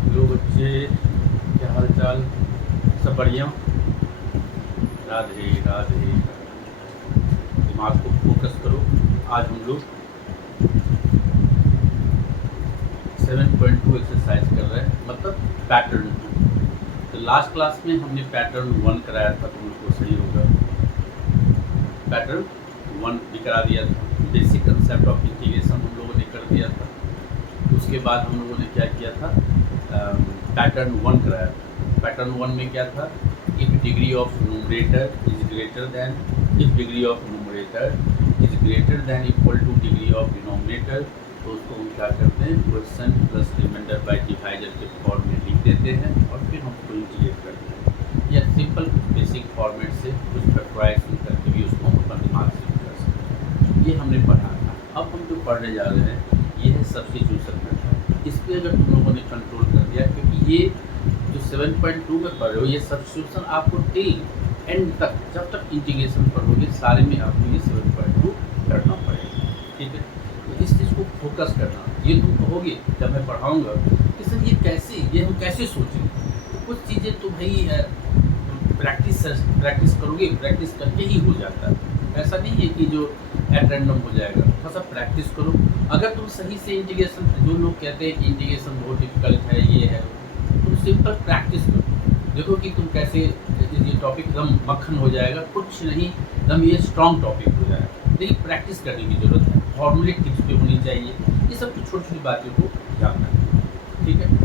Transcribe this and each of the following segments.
Hello बच्चे, क्या हाल चाल? सब बढ़िया? राधे राधे। दिमाग को फोकस करो। आज हम लोग 7.2 एक्सरसाइज कर रहे हैं, मतलब पैटर्न 2। तो लास्ट क्लास में हमने पैटर्न 1 कराया था, तो उनको सही होगा। पैटर्न 1 भी करा दिया था। बेसिक कंसेप्ट ऑफ इंटीग्रेशन हम लोगों ने कर दिया था। उसके बाद हम लोगों ने क्या किया था, पैटर्न 1 कराया था। पैटर्न 1 में क्या था, if degree of numerator is greater than, if degree of numerator is greater than equal to degree of denominator, तो उसको हम क्या करते हैं, question plus remainder by divider के फॉर्म में लिख देते हैं और फिर हम उसको इंटीग्रेट करते हैं। या सिंपल बेसिक फॉर्मेट से कुछ फैक्टराइजेशन करके भी उसको हम अपना दिमाग से कर सकते हैं। ये हमने पढ़ा था। अब हम जो पढ़ने जा रहे हैं ये है सब्स्टिट्यूशन मेथड। इस पर अगर तुम लोगों ने कंट्रोल कर दिया, क्योंकि ये जो 7.2 में पढ़ रहे हो, ये सब्स्टिट्यूशन आपको टिल एंड तक, जब तक इंटीग्रेशन पढ़ोगे सारे में आपको ये 7.2 करना पड़ेगा। ठीक है, तो इस चीज़ को फोकस करना। ये तुम कहोगे जब मैं पढ़ाऊँगा कि सर ये कैसे, ये हम कैसे सोचें, तो कुछ चीज़ें तो भाई प्रैक्टिस करोगे, प्रैक्टिस करके ही हो जाता है। ऐसा नहीं है कि जो एट रैंडम हो जाएगा। थोड़ा सा प्रैक्टिस करो। अगर तुम सही से इंटीग्रेशन, जो लोग कहते हैं कि इंटीग्रेशन बहुत डिफिकल्ट है, ये है, तुम सिंपल प्रैक्टिस करो। देखो कि तुम कैसे ये टॉपिक एकदम मक्खन हो जाएगा, कुछ नहीं, एकदम ये स्ट्रॉन्ग टॉपिक हो जाएगा। लेकिन प्रैक्टिस करने की ज़रूरत है। फॉर्मूले टिप्स पे होनी चाहिए। ये सब छोटी छोटी बातों को जानना है। ठीक है,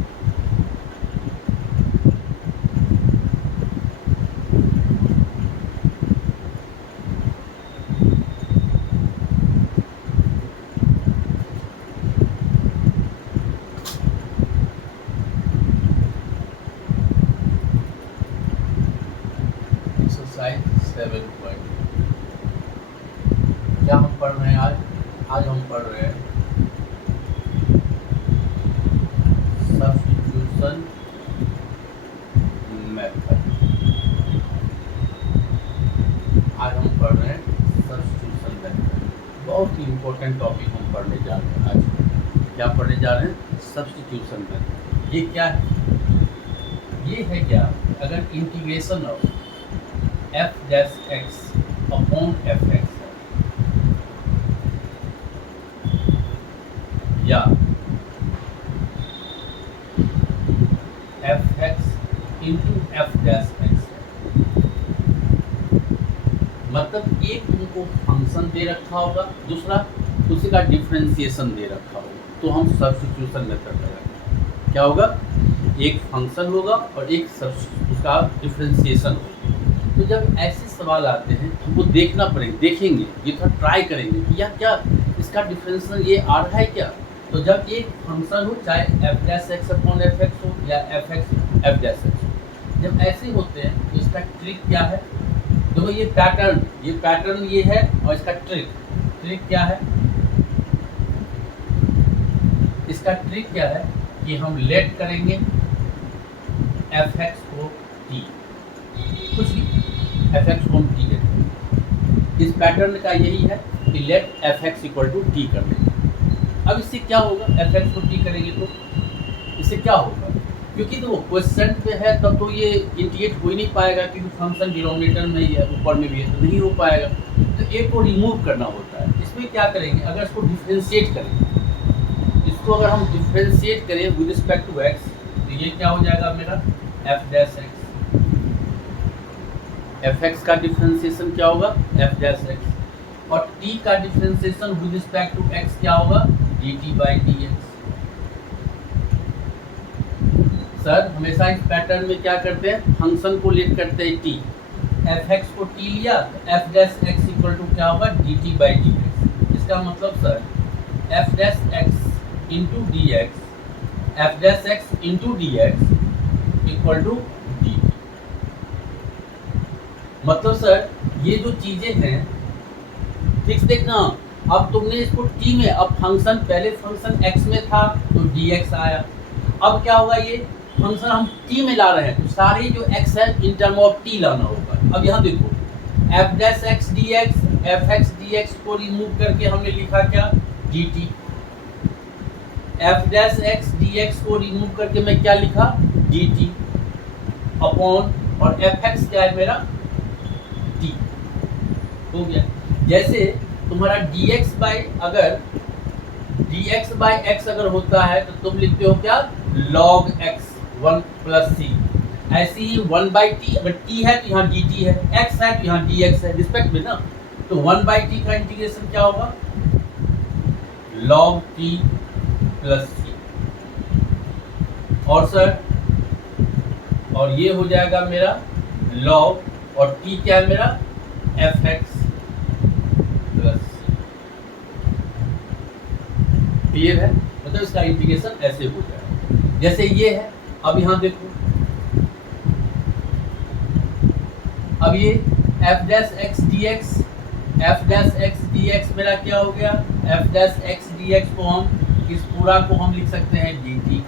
एक्सरसाइज 7. क्या हम पढ़ रहे हैं आज हम पढ़ रहे हैं सब्स्टिट्यूशन मेथड। आज हम पढ़ रहे हैं सब्स्टिट्यूशन मेथड। बहुत ही इम्पोर्टेंट टॉपिक हम पढ़ने जा रहे हैं आज। क्या पढ़ने जा रहे हैं, सब्स्टिट्यूशन मेथड। ये क्या है, ये है क्या, अगर integration of F dash x upon F x है, या F x into F dash x है, मतलब एक तुमको फंक्शन दे रखा होगा, दूसरा उसी का डिफरेंशिएशन दे रखा होगा, तो हम सब्स्टिट्यूशन मेथड लगाएंगे। क्या होगा, एक फंक्शन होगा और एक उसका डिफरेंशिएशन होगा। तो जब ऐसे सवाल आते हैं हमको देखना पड़ेगा, देखेंगे, ये थोड़ा ट्राई करेंगे कि यार क्या इसका डिफरेंशिएशन ये आ रहा है क्या। तो जब एक फंक्शन हो, चाहे F dash x upon F x हो या F x f dash x हो, जब ऐसे होते हैं तो इसका ट्रिक क्या है। देखो ये पैटर्न ये है, और इसका ट्रिक क्या है, इसका ट्रिक क्या है कि हम लेट करेंगे एफ एक्स को टी, कुछ भी एफ एक्स को हम टी लेते। इस पैटर्न का यही है कि let f x equal to t कर देंगे। अब इससे क्या होगा, एफ एक्स को टी करेंगे तो इससे क्या होगा, क्योंकि तो वो क्वेश्चन पे है तब तो ये इंटीग्रेट हो ही नहीं पाएगा, क्योंकि फंक्शन डिनोमिनेटर में ही है, ऊपर में भी है, तो नहीं हो पाएगा। तो ए को रिमूव करना होता है। इसमें क्या करेंगे, अगर इसको डिफ्रेंशिएट करेंगे, इसको अगर हम डिफ्रेंशिएट करें विद रिस्पेक्ट टू एक्स, तो ये क्या हो जाएगा मेरा f dash x. F x का डिफ्रेंशिएशन क्या होगा, एफ डैश एक्स, और टी का differentiation with respect to x क्या होगा, d t by d x. Sir हमेशा इस पैटर्न में क्या करते हैं, फंक्शन को लेट करते हैं टी, एफ एक्स को टी लिया तो f dash x equal to क्या होगा, d t by d x. इसका मतलब sir f dash x into D x, f dash x into D x equal to d t. मतलब sir ये जो चीज़ें हैं, ठीक से देखना, अब तुमने इसको टी में, अब फंक्शन पहले फंक्शन एक्स में था तो डी एक्स आया, अब क्या होगा, ये फंक्शन हम टी में ला रहे हैं तो सारे जो एक्स है इन टर्म ऑफ टी लाना होगा। अब यहाँ देखो F dash x d x f x d x को रिमूव करके हमने लिखा क्या, D T. F dash x d x को रिमूव करके मैं क्या लिखा, डी टी अपॉन, और एफ एक्स क्या है मेरा, टी। हो गया। जैसे तुम्हारा dx बाई अगर dx बाई एक्स अगर होता है तो तुम लिखते हो क्या, log x 1 प्लस सी। ऐसे ही 1 बाई टी, अगर t है तो यहाँ dt है, x है तो यहाँ dx है रिस्पेक्ट में ना, तो 1 बाई टी का इंटीग्रेशन क्या होगा, log t प्लस सी। और सर, और ये हो जाएगा मेरा log, और t क्या है मेरा, एफ एक्स प्लस सी। क्लियर है, मतलब इसका इंटीग्रेशन ऐसे हो जाएगा जैसे ये है। अब यहाँ देखो, अब ये F dash x d x, f dash x d x मेरा क्या हो गया, F dash x d x को हम इस पूरा को हम लिख सकते हैं डी टी,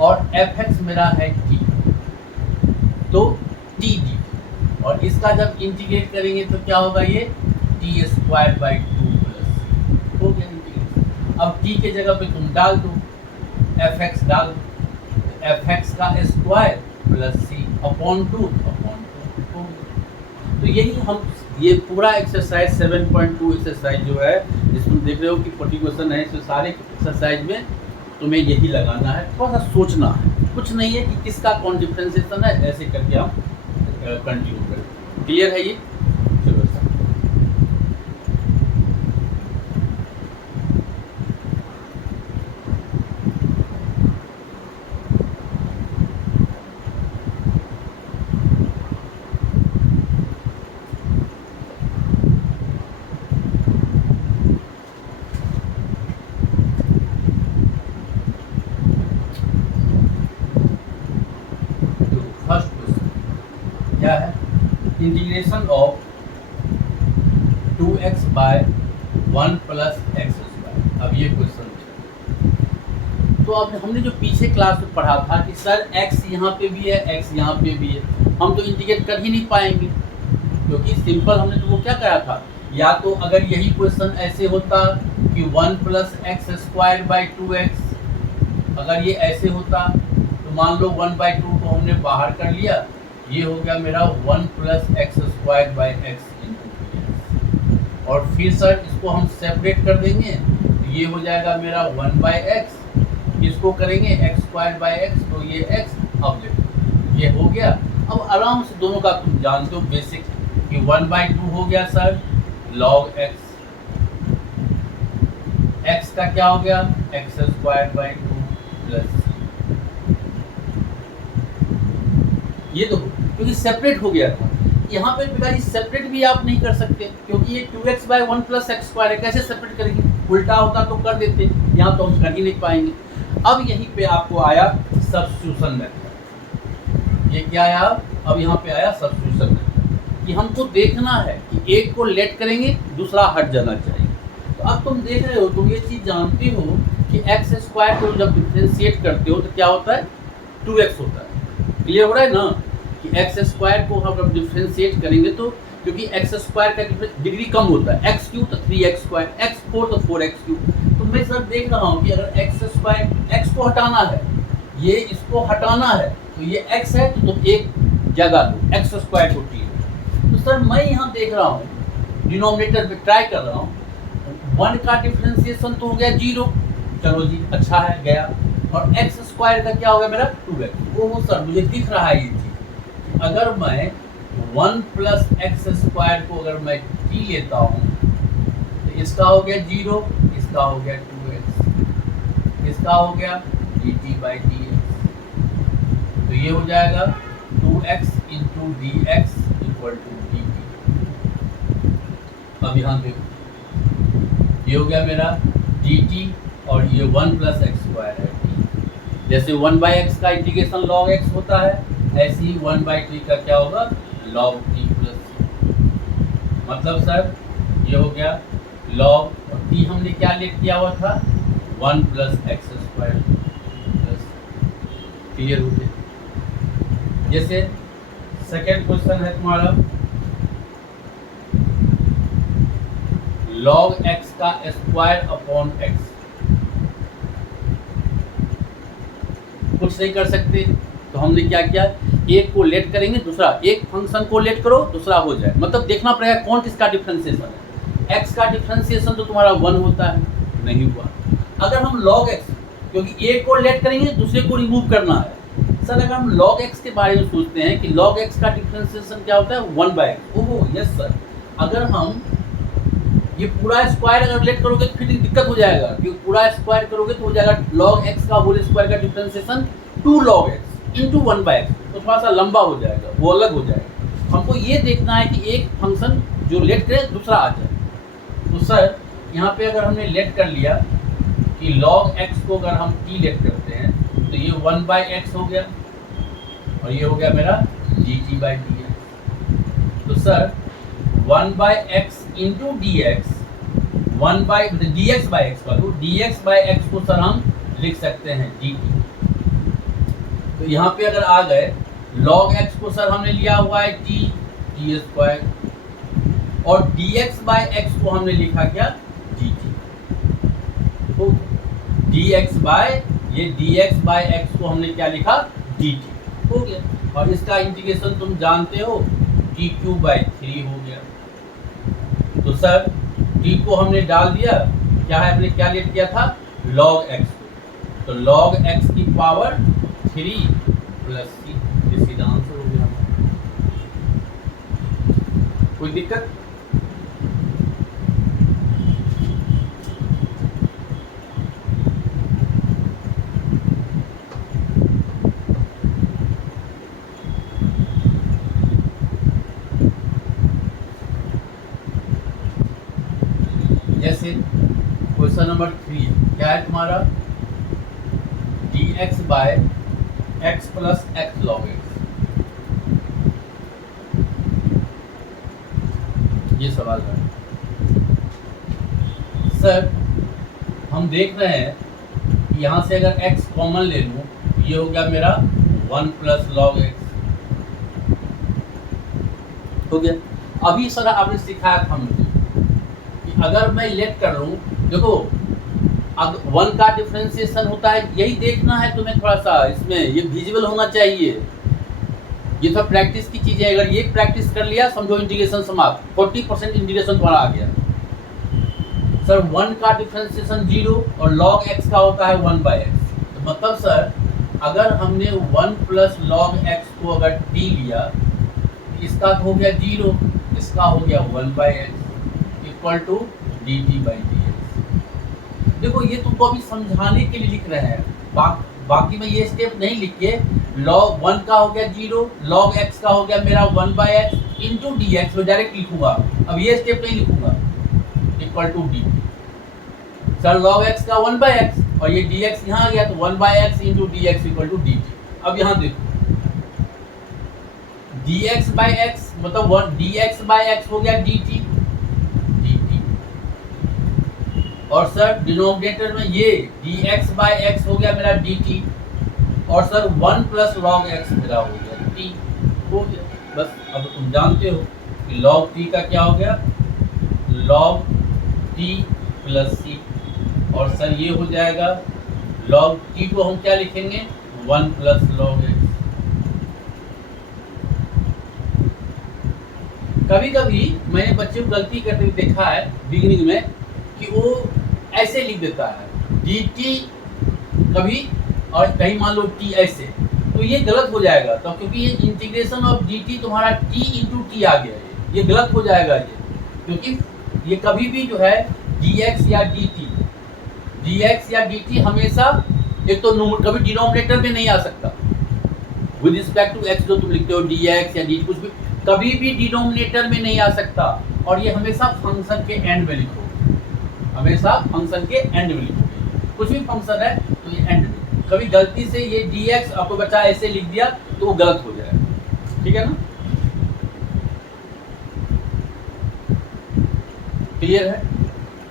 और एफ एक्स मेरा है टी, तो टी डी, और इसका जब इंटीग्रेट करेंगे तो क्या होगा, ये टी स्क्वायर बाई 2 प्लस, हो गया इंटीग्रेशन। अब टी के जगह पे तुम डाल दो, एफ एक्स डाल दो, एफ एक्स का स्क्वायर प्लस सी अपॉन 2 अपॉन 2। तो यही हम ये पूरा एक्सरसाइज 7.2 एक्सरसाइज जो है, जिसमें देख रहे हो कि 40 क्वेश्चन है, इस सारे एक्सरसाइज में तुम्हें यही लगाना है, थोड़ा सा सोचना है, कुछ नहीं है कि किसका कौन डिफरेंशिएशन है, ऐसे करके हम कंटिन्यू करें। क्लियर है ये, चलो सर। फर्स्ट क्वेश्चन क्या है, integration of 2x by 1 plus x square. अब ये क्वेश्चन है, तो अब हमने जो पीछे क्लास में पढ़ा था कि सर x यहाँ पे भी है, x यहाँ पे भी है, हम तो इंटीग्रेट कर ही नहीं पाएंगे, क्योंकि सिंपल हमने तो वो क्या करा था, या तो अगर यही क्वेश्चन ऐसे होता कि 1 plus x square by 2x, अगर ये ऐसे होता तो मान लो 1 बाई 2 को हमने बाहर कर लिया, ये हो गया मेरा 1 plus x square by x into, और फिर सर इसको हम सेपरेट कर देंगे तो ये हो जाएगा मेरा 1 बाई एक्स, इसको करेंगे एक्स स्क्वायर बाई एक्स, तो ये एक्स, अब देखो ये हो गया। अब आराम से दोनों का तुम जानते हो बेसिक कि 1 बाई 2 हो गया सर log x, x का क्या हो गया, एक्स स्क्वायर बाई 2 प्लस, ये तो क्योंकि सेपरेट हो गया था। यहाँ पे बेटा सेपरेट भी आप नहीं कर सकते, क्योंकि ये 2x by 1 plus x square है, कैसे सेपरेट करेंगे, उल्टा होता तो कर देते, यहाँ तो हम कर ही नहीं पाएंगे। अब यहीं पे आपको आया सब्स्टिट्यूशन मेथड। ये क्या आया, अब यहाँ पे आया सब्स्टिट्यूशन मेथड, कि हमको देखना है कि एक को लेट करेंगे दूसरा हट जाना चाहिए। तो अब तुम देख रहे हो, तुम ये चीज़ जानते हो कि एक्स स्क्वायर को जब डिफ्रेंशिएट करते हो तो क्या होता है, 2x होता है। क्लियर हो रहा है ना, कि एक्स स्क्वायर को हम डिफ्रेंशिएट करेंगे तो, क्योंकि एक्स स्क्वायर का डिग्री कम होता है, एक्स क्यू तो 3x स्क्वायर, एक्स 4 तो 4x क्यू। तो मैं सर देख रहा हूँ कि अगर एक्स स्क्वायर, एक्स को हटाना है, ये इसको हटाना है, तो ये x है तो तुम एक जगह दो, एक्स स्क्वायर को टी। तो सर मैं यहाँ देख रहा हूँ डिनोमिनेटर पे ट्राई कर रहा हूँ, 1 का डिफ्रेंशिएशन तो हो गया 0, चलो जी अच्छा है गया, और एक्स स्क्वायर का क्या हो गया मेरा 2x। वो सर मुझे दिख रहा है ये चीज़, अगर मैं 1 प्लस एक्स स्क्वायर को अगर मैं टी लेता हूँ तो इसका हो गया 0, इसका हो गया 2x, इसका हो गया dt बाई dx, तो ये हो जाएगा 2x into D x equal to d t. अब यहाँ देखो ये हो गया मेरा dt, और ये 1 प्लस एक्स स्क्वायर है। जैसे 1 बाई एक्स का इंटीग्रेशन log x होता है, ऐसे ही 1 बाई टी का क्या होगा log t प्लस, मतलब सर ये हो गया log, और t हमने क्या लेट किया हुआ था 1 plus x square plus. Clear हो गया। जैसे सेकेंड क्वेश्चन है तुम्हारा, log x का स्क्वायर अपॉन x। कुछ नहीं कर सकते तो हमने क्या किया, एक को लेट करेंगे, दूसरा एक फंक्शन को लेट करो, दूसरा हो जाए। मतलब देखना पड़ेगा कौन किसका डिफरेंशिएशन है। x का डिफरेंशिएशन तो तुम्हारा 1 होता है, नहीं हुआ। अगर हम log x, क्योंकि एक को लेट करेंगे दूसरे को रिमूव करना है। सर अगर हम log x के बारे में सोचते हैं कि log x का डिफरेंशिएशन क्या होता है 1/x। ओहो यस सर, अगर हम ये पूरा स्क्वायर अगर लेट करोगे तो फिर दिक्कत हो जाएगा, क्योंकि पूरा स्क्वायर करोगे तो हो जाएगा log x का होल स्क्वायर का differentiation 2 log x into 1/x, तो थोड़ा सा लंबा हो जाएगा, वो अलग हो जाएगा। हमको ये देखना है कि एक फंक्शन जो लेट करे दूसरा आ जाए। तो सर यहाँ पे अगर हमने लेट कर लिया कि log x को अगर हम t लेट करते हैं तो ये 1/x हो गया और ये हो गया मेरा dt/dx। तो sir 1/x into dx, dx/x का, तो dx/x को सर हम लिख सकते हैं dt। तो यहाँ पे अगर आ गए log x को सर हमने लिया हुआ है t² और dx/x को हमने लिखा क्या dt। तो dx/x को हमने क्या लिखा dt हो गया। और इसका इंटीग्रेशन तुम जानते हो dq/3 हो गया। तो सर t को हमने डाल दिया, क्या है हमने क्या लेट किया था log x, तो log x की पावर 3 प्लस c, ये सीधा आंसर हो गया। कोई दिक्कत? जैसे क्वेश्चन नंबर 3 क्या है तुम्हारा, dx/x plus x log x, ये सवाल है। सर हम देख रहे हैं कि यहाँ से अगर x कॉमन ले लूँ, ये हो गया मेरा 1 प्लस log x हो गया। अभी सर आपने सिखाया था मुझे कि अगर मैं लेट कर लूँ, देखो अब 1 का डिफरेंशिएशन होता है, यही देखना है तुम्हें, थोड़ा सा इसमें ये विजुअल होना चाहिए। ये सब प्रैक्टिस की चीज़ है, अगर ये प्रैक्टिस कर लिया समझो इंटीग्रेशन समाप्त, 40% इंटीग्रेशन तुम्हारा आ गया। सर 1 का डिफरेंशिएशन 0 और log x का होता है 1/x। तो मतलब सर अगर हमने 1 प्लस log x को अगर t लिया, इसका तो हो गया 0, इसका हो गया 1/x इक्वल टू dt/dx। देखो ये तुमको अभी समझाने के लिए लिख रहे हैं, बाकी में ये स्टेप नहीं लिख के, log 1 का हो गया 0, log x का हो गया मेरा 1/x इंटू dx, में डायरेक्ट लिखूंगा। अब ये स्टेप नहीं लिखूंगा, equal to dt। Sir log x का 1/x और ये dx यहाँ आ गया, तो 1/x into dx equal to dt। अब यहाँ देखो dx/x मतलब dx/x हो गया dt, और सर डिनोमिनेटर में ये dx/x हो गया मेरा dt, और सर 1 प्लस log x मेरा हो गया t हो गया। बस अब तुम जानते हो कि log t का क्या हो गया log t प्लस c, और सर ये हो जाएगा log t को हम क्या लिखेंगे 1 प्लस log x। कभी कभी मैंने बच्चे को गलती करते हुए देखा है बिगिनिंग में कि वो ऐसे लिख देता है dt कभी, और कहीं मान लो t ऐसे, तो ये गलत हो जाएगा। तो क्योंकि ये इंटीग्रेशन ऑफ dt तुम्हारा t इंटू टी आ गया है, ये गलत हो जाएगा ये, क्योंकि ये कभी भी जो है dx या dt हमेशा एक तो कभी डिनोमिनेटर में नहीं आ सकता। विद रिस्पेक्ट टू x जो तुम लिखते हो dx या dt, कुछ भी कभी भी डिनोमिनेटर में नहीं आ सकता, और ये हमेशा फंक्शन के एंड में लिखो, हमेशा फंक्शन के एंड में लिखोगे। कुछ भी फंक्शन है तो ये एंड में, कभी गलती से ये dx आपको बच्चा ऐसे लिख दिया तो वो गलत हो जाएगा। ठीक है ना, क्लियर है?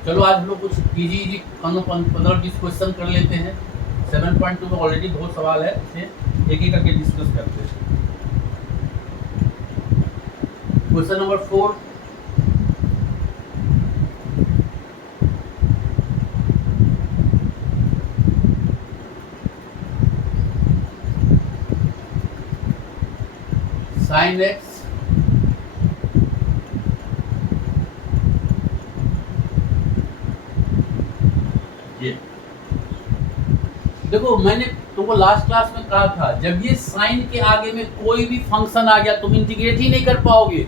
चलो आज हम लोग कुछ इजी 15-20 क्वेश्चन कर लेते हैं। 7.2 में ऑलरेडी बहुत सवाल है, इसे एक एक करके डिस्कस करते हैं। क्वेश्चन नंबर 4, साइन एक्स ये देखो, मैंने तुमको लास्ट क्लास में कहा था, जब ये साइन के आगे में कोई भी फंक्शन आ गया तुम इंटीग्रेट ही नहीं कर पाओगे,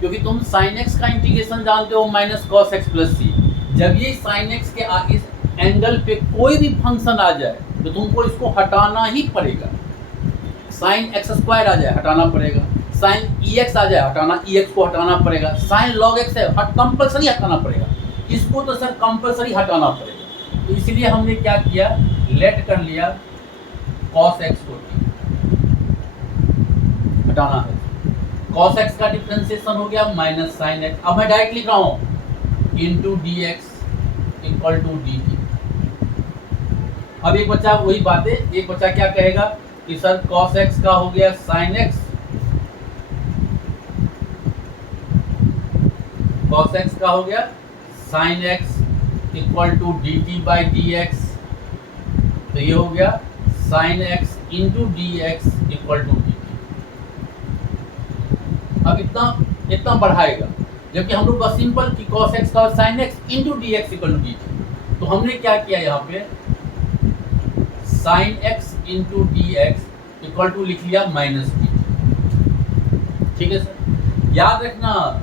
क्योंकि तुम साइन एक्स का इंटीग्रेशन जानते हो माइनस कॉस एक्स प्लस सी। जब ये साइन एक्स के इस एंगल पे कोई भी फंक्शन आ जाए तो तुमको इसको हटाना ही पड़ेगा। साइन एक्स स्क्वायर आ जाए हटाना पड़ेगा, साइन ई एक्स आ जाए हटाना, ई एक्स को हटाना पड़ेगा, साइन लॉग एक्स है कंपल्सरी हटाना पड़ेगा, इसको तो सर कंपल्सरी हटाना पड़ेगा। तो इसलिए हमने क्या किया, लेट कर लिया cos x को हटाना है, cos x का डिफरेंशिएशन हो गया माइनस साइन x। अब मैं डायरेक्ट लिख रहा हूं into D x equal to d t. अब एक बच्चा वही बात है, एक बच्चा क्या कहेगा कि सर cos x का हो गया साइन x, cos x का हो गया sine x equal to d t by d x, तो ये हो गया sine x into D x equal to d t. अब इतना बढ़ाएगा, जबकि हम लोग बस सिंपल कि cos x का sine x into D x equal to d T. तो हमने क्या किया यहाँ पे, sine x into D x equal to लिख लिया माइनस डी टी। ठीक है सर, याद रखना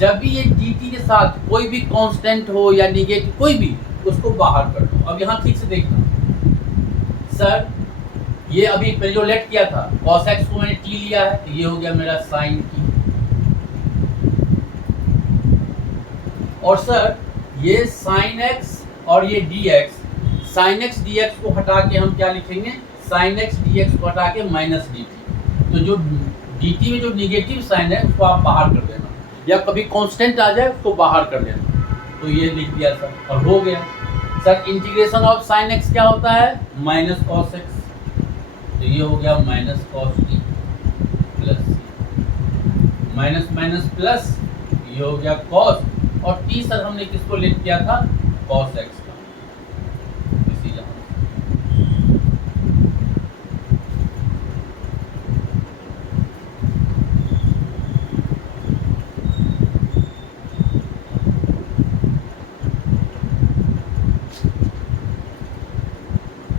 जब भी ये डी टी के साथ कोई भी कांस्टेंट हो या निगेटिव कोई भी, उसको बाहर कर दो। अब यहाँ ठीक से देखना सर, ये अभी पहले जो लेट किया था cos x को मैंने t लिया है, तो ये हो गया मेरा sin t। और सर ये sin x और ये dx, sin x dx को हटा के हम क्या लिखेंगे, sin x dx को हटा के माइनस dt। तो जो dt में जो निगेटिव साइन है उसको आप बाहर कर देना, या कभी कांस्टेंट आ जाए उसको बाहर कर देना। तो ये लिख दिया सर, और हो गया sir. Integration of sine x क्या होता है, माइनस कॉस एक्स, तो ये हो गया माइनस कॉस टी प्लस सी, माइनस माइनस प्लस, ये हो गया कॉस, और टी सर हमने किसको लिख किया था, कॉस एक्स का। इसी जगह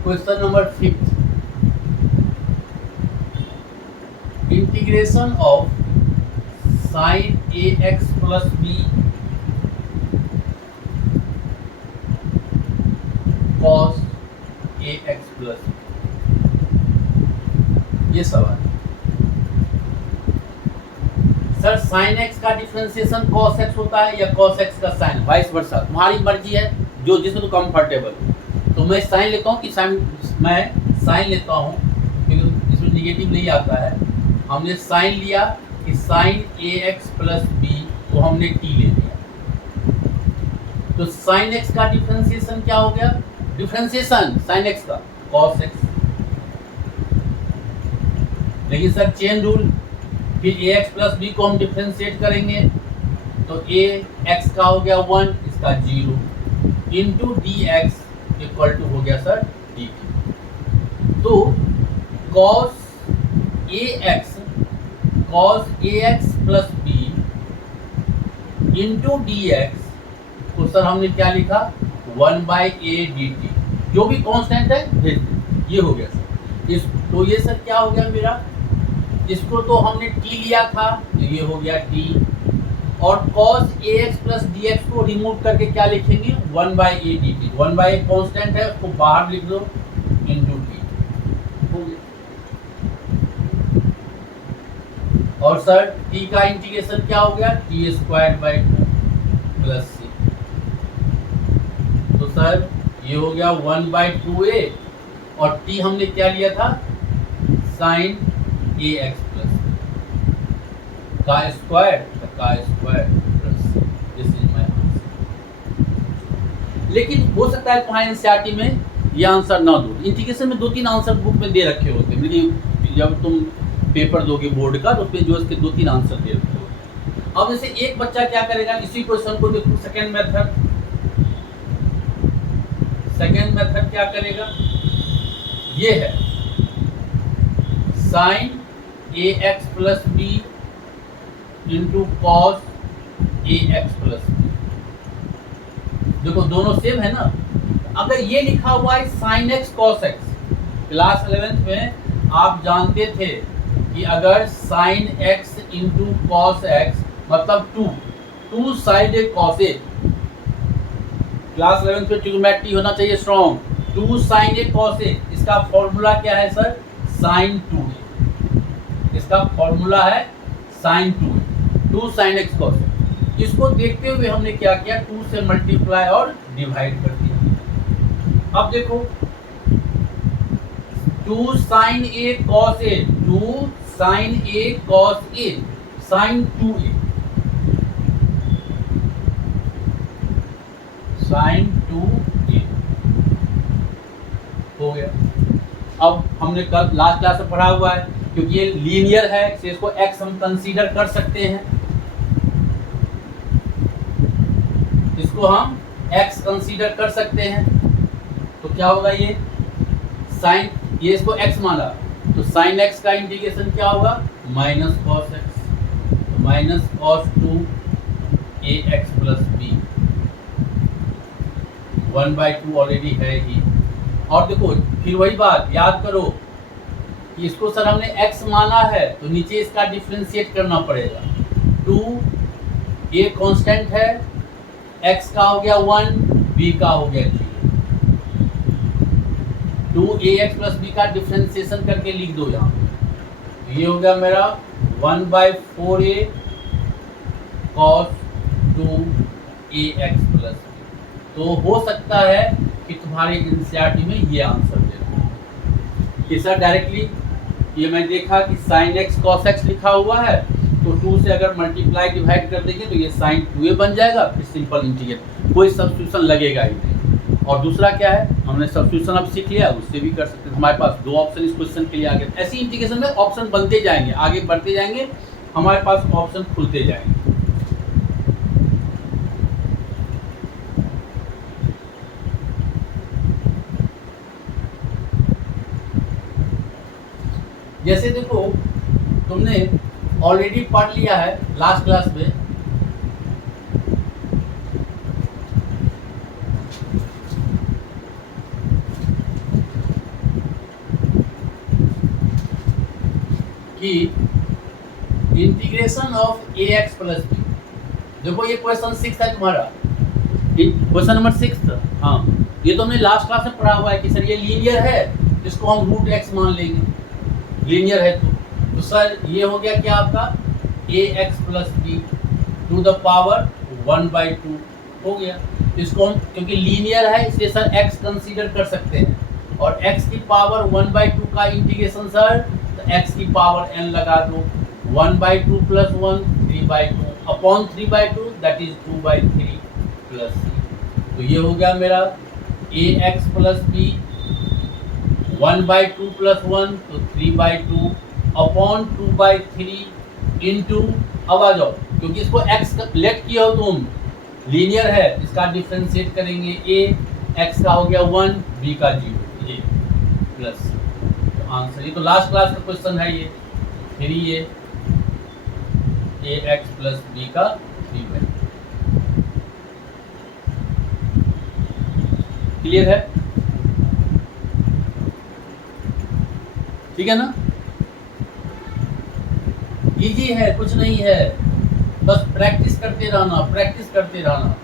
question number 5, integration of sine A x plus b cos A x plus, ये सवाल। सर साइन एक्स का डिफरेंशिएशन कॉस एक्स होता है या कॉस एक्स का साइन, वाइस वर्सा, तुम्हारी मर्जी है, जो जिसमें तो कंफर्टेबल। तो मैं साइन लेता हूँ कि साइन लेता हूँ, क्योंकि इसमें निगेटिव नहीं आता है। हमने साइन लिया कि साइन ए एक्स प्लस बी को हमने टी ले लिया, तो साइन एक्स का डिफरेंशिएशन क्या हो गया, डिफरेंशिएशन साइन एक्स का कॉस एक्स। लेकिन सर चेन रूल, फिर ए एक्स प्लस बी को हम डिफरेंशिएट करेंगे, तो ए एक्स का हो गया 1, इसका 0, into D x equal to हो गया सर डी टी। तो cos A x plus B into D x को सर हमने क्या लिखा, 1 बाई ए डी टी, जो भी कांस्टेंट है भेज दो, ये हो गया सर। तो ये सर क्या हो गया मेरा, इसको तो हमने t लिया था, तो ये हो गया t, और cos A x plus D x को रिमूव करके क्या लिखेंगे, 1 by A D T. 1 by a constant है, उसको बाहर लिख दो, इंटू टी हो गया। और सर t का इंटीग्रेशन क्या हो गया, टी स्क्वायर बाई 2 प्लस सी। तो सर ये हो गया 1 बाई 2a, और t हमने क्या लिया था, साइन ए एक्स प्लस का square plus, this is my answer. लेकिन हो सकता है तुम्हारे एनसीईआरटी में ये आंसर ना दो, इंटीग्रेशन में 2-3 आंसर बुक में दे रखे होते हैं, लेकिन जब तुम पेपर दोगे बोर्ड का तो उसमें जो इसके 2-3 आंसर दे रखे हो। अब जैसे एक बच्चा क्या करेगा, इसी क्वेश्चन को देखो, सेकेंड मेथड क्या करेगा, ये है साइन ए x plus B into cos ए एक्स प्लस बी। देखो दोनों सेम है ना। अगर ये लिखा हुआ है sine X cos X, class 11th में आप जानते थे कि अगर sine X into cos X मतलब two sine A cos A, class 11th में ट्रिग्नोमेट्री होना चाहिए strong. 2 sine A cos A, इसका फॉर्मूला क्या है सर? साइन 2। इसका फॉर्मूला है साइन 2 साइन एक्स कॉस। इसको देखते हुए हमने क्या किया, 2 से मल्टीप्लाई और डिवाइड कर दिया। अब देखो 2 sine A cos A, 2 sine A cos A, sign 2a, sign 2a हो गया। अब हमने कल लास्ट क्लास में पढ़ा हुआ है, क्योंकि ये लीनियर है इसलिए इसको x हम कंसीडर कर सकते हैं, इसको हम x कंसीडर कर सकते हैं। तो क्या होगा ये साइन, ये इसको x माना तो साइन x का इंटीग्रेशन क्या होगा? माइनस कॉस एक्स, तो माइनस कॉस 2 ए एक्स प्लस बी, 1/2 ऑलरेडी है ही। और देखो फिर वही बात याद करो कि इसको सर हमने x माना है तो नीचे इसका डिफरेंशिएट करना पड़ेगा। 2 a कांस्टेंट है, x का हो गया 1, b का हो गया 0। 2ax प्लस b का डिफरेंशिएशन करके लिख दो यहाँ पे। ये हो गया मेरा 1/4a cos 2ax plus b। तो हो सकता है कि तुम्हारे एनसीईआरटी में ये आंसर दे कि सर डायरेक्टली ये मैं देखा कि साइन एक्स कॉस एक्स लिखा हुआ है तो 2 से अगर मल्टीप्लाई डिवाइड कर देंगे तो ये साइन 2a बन जाएगा, फिर सिंपल इंटीग्रेट, कोई सब्स्टिट्यूशन लगेगा ही नहीं। और दूसरा क्या है, हमने सब्स्टिट्यूशन अब सीख लिया, उससे भी कर सकते हैं। हमारे पास 2 ऑप्शन इस क्वेश्चन के लिए आ गए। ऐसी इंटीग्रेशन में ऑप्शन बनते जाएंगे, आगे बढ़ते जाएंगे, हमारे पास ऑप्शन खुलते जाएंगे। जैसे देखो तुमने ऑलरेडी पढ़ लिया है लास्ट क्लास में कि integration of a x plus B. देखो ये क्वेश्चन 6 है तुम्हारा, क्वेश्चन नंबर 6। हाँ ये तो हमने लास्ट क्लास में पढ़ा हुआ है कि सर ये लीनियर है, इसको हम रूट एक्स मान लेंगे, लीनियर है तो सर ये हो गया क्या आपका A x plus B to the power 1/2 हो गया। इसको हम क्योंकि लीनियर है इसलिए सर x कंसीडर कर सकते हैं, और x की पावर 1/2 का इंटीग्रेशन सर तो x की पावर n लगा दो, 1/2 plus 1 3/2 upon 3/2 that is 2/3 plus c। तो ये हो गया मेरा ए एक्स प्लस बी 1/2 प्लस 1 तो 3/2 अपॉन 2/3 इंटू, अब आ जाओ क्योंकि इसको x लेट किया हो तुम, लीनियर है, इसका डिफरेंशिएट करेंगे, a x का हो गया 1 b का 0 ये प्लस तो आंसर। ये तो लास्ट क्लास का क्वेश्चन है ये। फिर ये a x प्लस b का 3/2 क्लियर है, ठीक है ना? इजी है, कुछ नहीं है, बस प्रैक्टिस करते रहना, प्रैक्टिस करते रहना।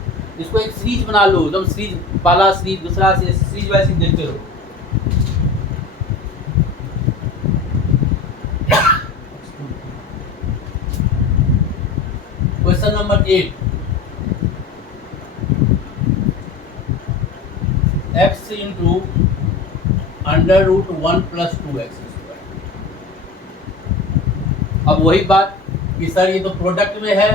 इसको एक सीरीज बना लो, एकदम सीरीज, पहला सीरीज, दूसरा सीरीज वाइज देखते रहो। Question number 8, x into under root 1 plus 2x। अब वही बात कि सर ये तो प्रोडक्ट में है,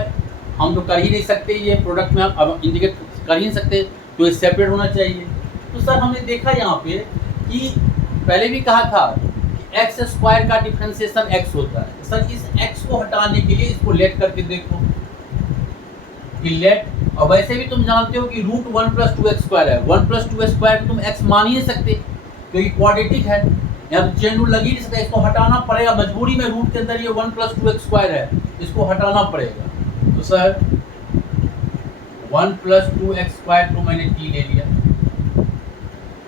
हम तो कर ही नहीं सकते, ये प्रोडक्ट में अब इंडिकेट कर ही नहीं सकते, तो ये सेपरेट होना चाहिए। तो सर हमने देखा यहाँ पे कि पहले भी कहा था कि एक्स स्क्वायर का डिफरेंशिएशन x होता है। सर इस x को हटाने के लिए इसको लेट करके देखो कि लेट, और वैसे भी तुम जानते हो कि रूट 1 प्लस 2x स्क्वायर है, 1 प्लस 2x स्क्वायर तुम x मान ही नहीं सकते क्योंकि क्वाड्रेटिक है। यहाँ तो चेन रूल लग ही नहीं सकता, इसको हटाना पड़ेगा मजबूरी में। रूट के अंदर ये 1 + 2x स्क्वायर है, इसको हटाना पड़ेगा। तो सर 1 + 2x स्क्वायर को मैंने t ले लिया।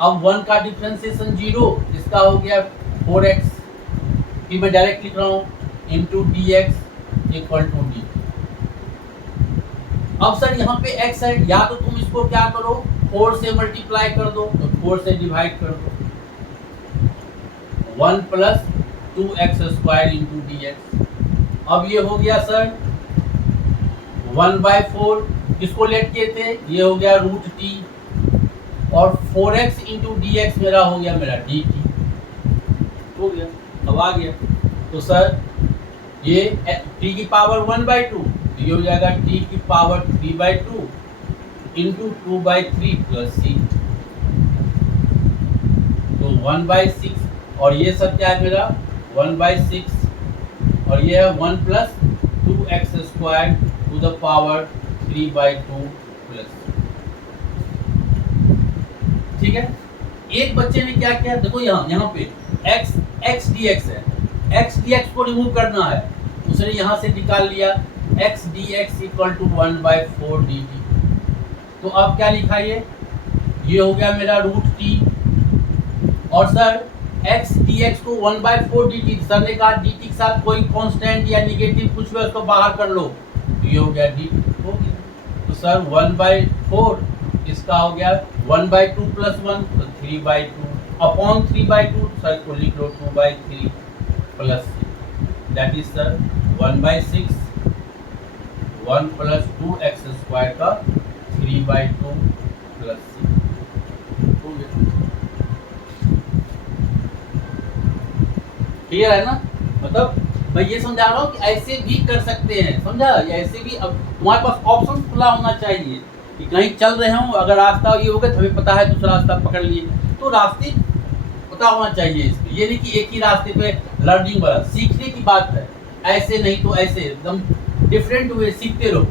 अब 1 का डिफरेंशिएशन 0, इसका हो गया 4x, कि मैं डायरेक्ट लिख रहा हूँ इंटू dx = dt। अब सर यहाँ पे x है, या तो तुम इसको क्या करो 4 से मल्टीप्लाई कर दो, तो 4 से डिवाइड कर दो। 1 + 2x स्क्वायर इंटू dx। अब ये हो गया सर 1/4, किसको लेट किए थे, ये हो गया √t, और 4x इंटू dx मेरा हो गया मेरा dt हो गया। अब आ गया तो सर ये t की पावर 1/2, तो ये हो जाएगा t की पावर 3/2 इंटू 2/3 प्लस c, तो 1/6, और ये सब क्या है मेरा 1/6, और ये है 1 + 2x square to the power 3/2 plus. ठीक है, एक बच्चे ने क्या किया, देखो यहाँ पे x dx है, x dx को रिमूव करना है, उसने यहाँ से निकाल लिया x dx = 1/4 dt। तो अब क्या लिखा, ये हो गया मेरा √t, और सर x dx को 1/4 dt, सर ने कहा dt के साथ कोई कांस्टेंट या नेगेटिव कुछ भी उसको बाहर कर लो, तो ये हो गया dt हो गया। तो सर 1/4, इसका हो गया 1/2 + 1, तो 3/2 अपॉन 3/2, सर को लिख लो 2/3 plus c, that is sir 1/6 1 + 2x square का 3/2 प्लस c हो गया। क्लियर है ना, मतलब मैं ये समझा रहा हूँ कि ऐसे भी कर सकते हैं, समझा, या ऐसे भी। अब तुम्हारे पास ऑप्शन खुला होना चाहिए कि कहीं चल रहे हो, अगर रास्ता ये होगा तो हमें पता है दूसरा रास्ता पकड़ लिए, तो रास्ते पता होना चाहिए इसमें। ये नहीं कि एक ही रास्ते पे लर्निंग वाला, सीखने की बात है, ऐसे नहीं तो ऐसे, एकदम डिफरेंट वे सीखते रहो।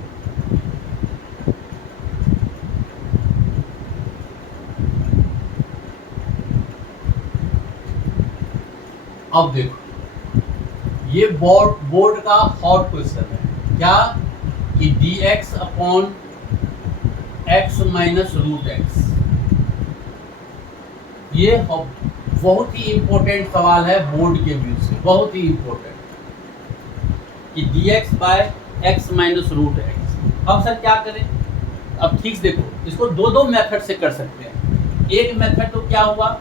अब देखो, ये बोर्ड का हॉट क्वेश्चन है, क्या कि dx / x - √x। ये बहुत ही इंपॉर्टेंट सवाल है बोर्ड के व्यू से, बहुत ही इंपॉर्टेंट, कि dx/x - √x। अब सर क्या करें, अब ठीक से देखो, इसको दो मेथड से कर सकते हैं। एक मेथड तो क्या हुआ,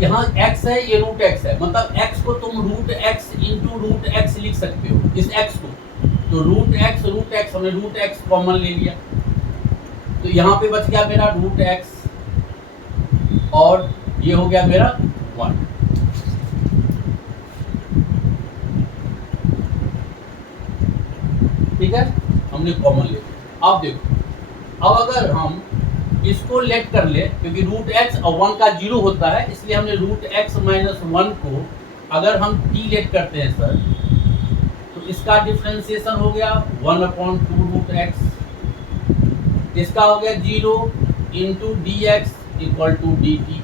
यहाँ x है, ये √x है, मतलब x को तुम √x इंटू √x लिख सकते हो, इस x को, तो √x हमने √x कॉमन ले लिया, तो यहाँ पे बच गया मेरा √x, और ये हो गया मेरा 1। ठीक है, हमने कॉमन ले लिया। अब देखो, अब अगर हम इसको लेट कर ले, क्योंकि √x और 1 का 0 होता है, इसलिए हमने √x - 1 को अगर हम t लेट करते हैं सर, तो इसका डिफरेंशिएशन हो गया 1/2 √x, इसका हो गया 0 इंटू dx = dt।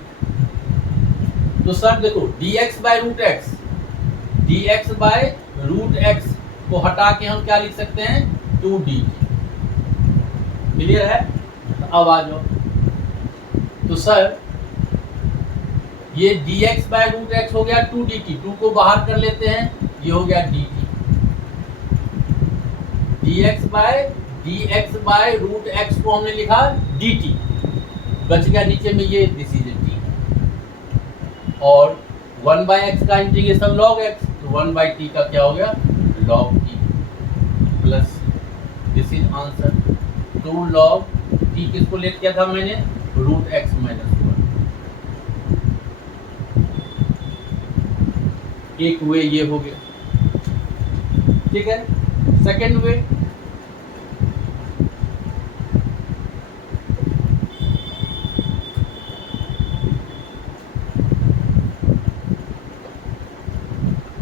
तो सर देखो, dx/√x को हटा के हम क्या लिख सकते हैं, 2dt। क्लियर है, अब आ जाओ, तो सर ये dx/√x हो गया 2dt, 2 को बाहर कर लेते हैं, ये हो गया dt। dx/√x को हमने लिखा dt, बच गया नीचे में ये, दिस इज t, और 1/x का इंटीग्रेशन log x, तो 1/t का क्या हो गया log t plus, this is answer. 2 log t किसको लेट किया था मैंने, √x - 1। एक वे ये हो गया, ठीक है। सेकेंड वे,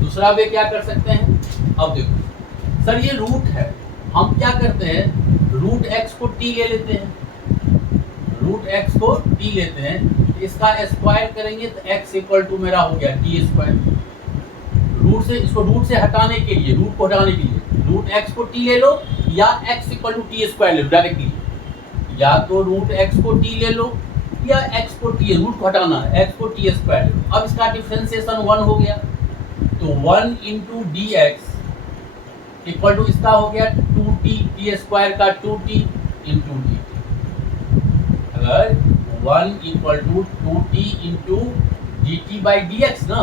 दूसरा वे क्या कर सकते हैं, अब देखो सर ये रूट है, हम क्या करते हैं √x को t ले लेते हैं, √x को t लेते हैं, इसका स्क्वायर करेंगे तो x इक्वल टू मेरा हो गया टी स्क्वायर। रूट से इसको रूट से हटाने के लिए, रूट को हटाने के लिए रूट x को t ले लो या x equal to t square ले लो डायरेक्टली, या तो रूट x को t ले लो या x को t, रूट को हटाना है, x को टी स्क्वायर ले लो। अब इसका डिफरेंशिएशन 1 हो गया तो 1 into D x equal to इसका हो गया 2t, टी स्क्वायर का 2t इंटू डी। अगर 1 equal to 2t into d t by d x ना,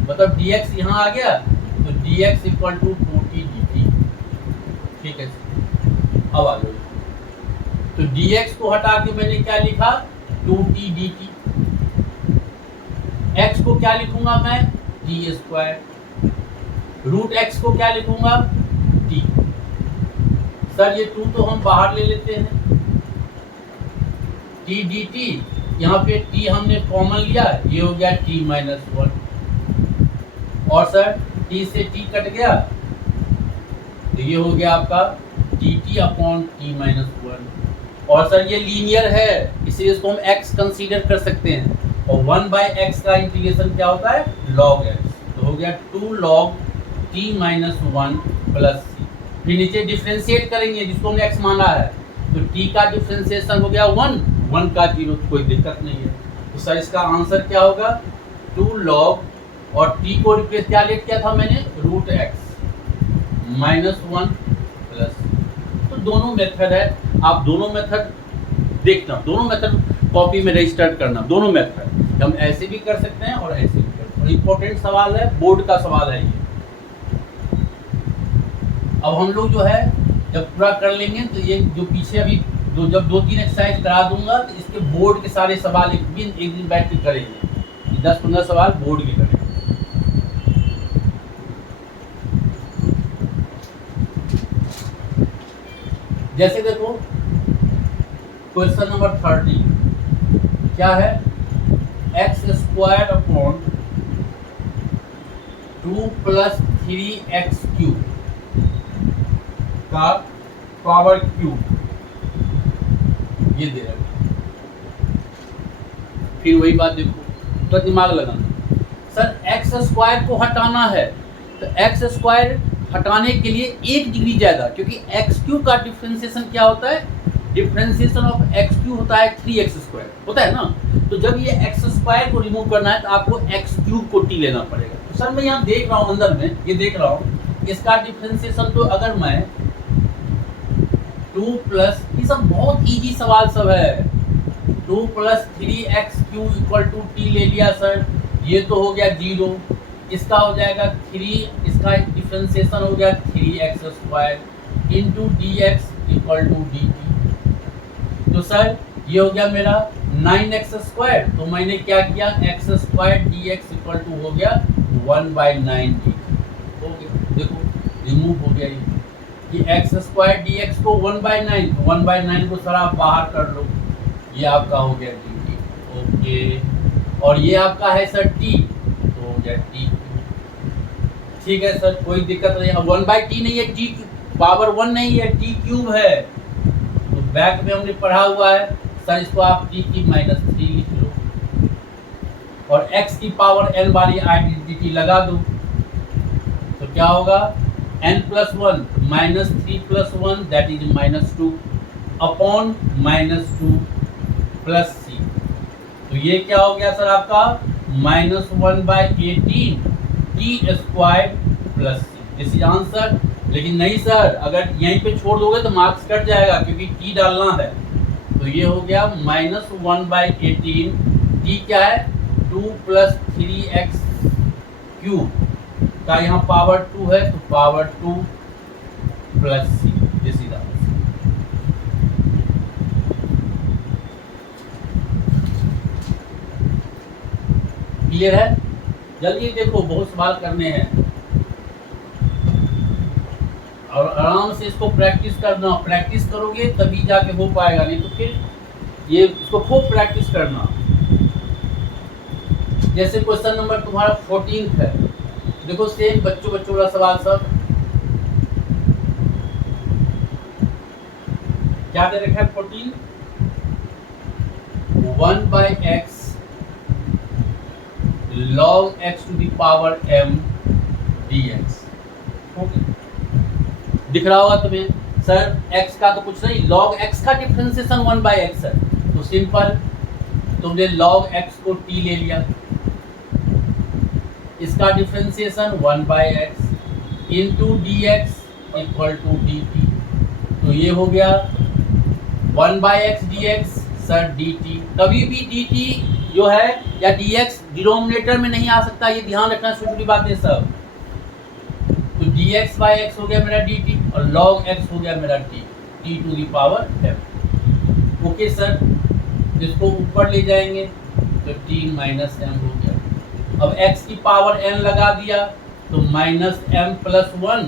मतलब dx यहाँ आ गया तो dx equal to 2t dt। ठीक है, अब आ जाओ, तो dx को हटा के मैंने क्या लिखा 2t dt। x को क्या लिखूंगा मैं t स्क्वायर, रूट x को क्या लिखूंगा t। सर ये 2 तो हम बाहर ले लेते हैं, t dt, यहाँ पे t हमने कॉमन लिया, ये हो गया t माइनस 1, और सर t से t कट गया तो ये हो गया आपका dt अपॉन t माइनस 1। और सर ये लीनियर है इसलिए इसको हम x कंसीडर कर सकते हैं, और 1 बाई एक्स का इंटीग्रेशन क्या होता है log x, तो हो गया 2 log t minus 1 plus c। फिर नीचे डिफ्रेंशिएट करेंगे जिसको हमने x माना है, तो t का डिफ्रेंशिएशन हो गया 1 का 0, कोई दिक्कत नहीं है। तो सर इसका आंसर क्या होगा 2 log, और t को रिप्लेस क्या लेट किया था मैंने रूट x माइनस 1 प्लस। तो दोनों मेथड है, आप दोनों मेथड देखना, दोनों मेथड कॉपी में रजिस्टर करना, दोनों मेथड हम ऐसे भी कर सकते हैं और ऐसे भी कर सकते हैं। इंपॉर्टेंट सवाल है, बोर्ड का सवाल है ये। अब हम लोग जो है जब पूरा कर लेंगे तो ये जो पीछे अभी जब 2-3 एक्सरसाइज करा दूंगा तो इसके बोर्ड के सारे सवाल एक दिन बैठ के करेंगे, 10-15 सवाल बोर्ड के करेंगे। जैसे देखो क्वेश्चन नंबर 30 क्या है, x square upon 2 plus 3x cube का पावर क्यूब ये दे रहा है। फिर वही बात देखो, तो दिमाग लगाना, सर एक्स स्क्वायर को हटाना है तो एक्स स्क्वायर हटाने के लिए 1 डिग्री ज़्यादा, क्योंकि एक्स क्यूब का डिफरेंशिएशन क्या होता है, डिफरेंशिएशन ऑफ एक्स क्यूब होता है 3x स्क्वायर होता है ना। तो जब ये एक्स स्क्वायर को रिमूव करना है तो आपको एक्स क्यूब को t लेना पड़ेगा। तो सर मैं यहाँ देख रहा हूँ अंदर में, ये देख रहा हूँ इसका डिफरेंशिएशन, तो अगर मैं 2 प्लस, ये सब बहुत इजी सवाल सब है, 2 plus 3x cube equal to t ले लिया सर, ये तो हो गया 0, इसका हो जाएगा 3, इसका डिफरेंशिएशन हो गया 3x square into D x equal to d T. तो सर ये हो गया मेरा 9x स्क्वायर, तो मैंने क्या किया x square d x equal to हो गया 1/9 डी हो गया। देखो रिमूव हो गया ये कि x स्क्वायर डी एक्स को 1/9, 1/9 को सर आप बाहर कर लो, ये आपका हो गया डी टी। ओके, और ये आपका है सर t, तो हो गया t। ठीक है सर, कोई दिक्कत नहीं। अब 1/t नहीं है, t पावर 1 नहीं है, t क्यूब है, तो बैक में हमने पढ़ा हुआ है सर, इसको आप t की -3 लिख लो और x की पावर n वाली आइडेंटिटी लगा दो, तो क्या होगा n+1 -3 + 1 that is -2 upon -2 plus c। तो ये क्या हो गया सर आपका -1/18 t square plus c, this is answer. लेकिन नहीं सर, अगर यहीं पे छोड़ दोगे तो मार्क्स कट जाएगा क्योंकि t डालना है। तो ये हो गया -1/18, t क्या है 2 + 3x क्यूब का यहाँ पावर 2 है, तो power 2 plus c, this is answer. Clear है? जल्दी देखो, बहुत सवाल करने हैं और आराम से इसको प्रैक्टिस करना, प्रैक्टिस करोगे तभी जाके हो पाएगा, नहीं तो फिर ये इसको खूब प्रैक्टिस करना। जैसे क्वेश्चन नंबर तुम्हारा 14 है, देखो सेम बच्चों वाला सवाल सब क्या दे रखा है 14, 1/x log x to the power m dx। Okay, दिख रहा होगा तुम्हें। सर x का तो कुछ नहीं, log x का डिफरेंशिएशन 1/x है, तो सिंपल तुमने log x को t ले लिया, इसका differentiation 1/x into dx equal to dt। तो ये हो गया 1/x dx सर dt। कभी भी dt जो है या dx डिनोमिनेटर में नहीं आ सकता, ये ध्यान रखना, छोटी बात है सब। तो dx/x हो गया मेरा dt और log x हो गया मेरा t to the power m। Okay sir, इसको ऊपर ले जाएंगे तो t माइनस m हो गया। अब x की पावर n लगा दिया तो minus m plus 1